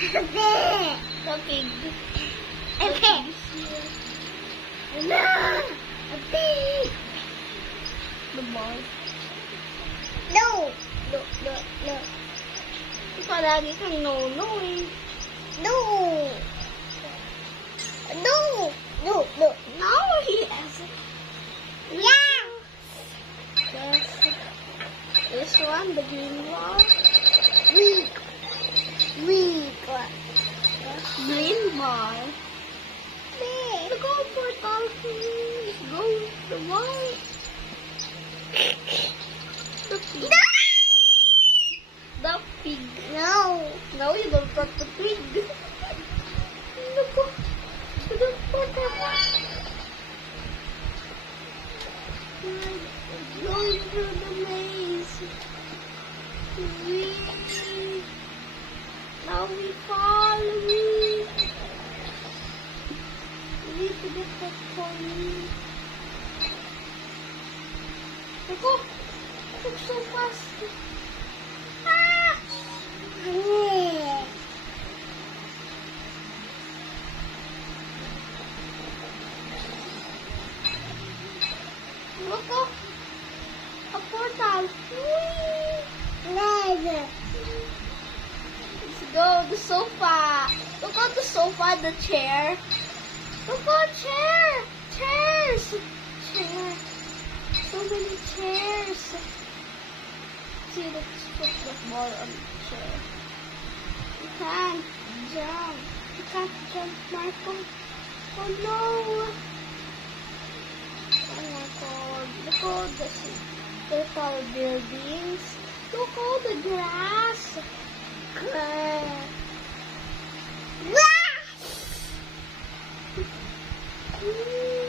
The pig. The pig. No. A pig. The ball. No. No. No. No. Palagi kang no eh. No. No. No. No. No. Yes. Yeah. This one, the green ball. Weak. Green ball. Look go for dolphins. Go the ball. The pig. The pig. No. No, you don't touch the pig. Look go. You don't touch the pig. Going through the maze. Now we fall. We need to get that coin. Look, look so fast. Ah! Look, a portal. Let's go the sofa. Look at the sofa, the chair. Look at chair. Chairs. Chair. So many chairs. See, let's put the ball on the chair. You can't jump. You can't jump, Marco. Oh no. Oh my god. Look at the tall buildings. Look at the grass. Grass.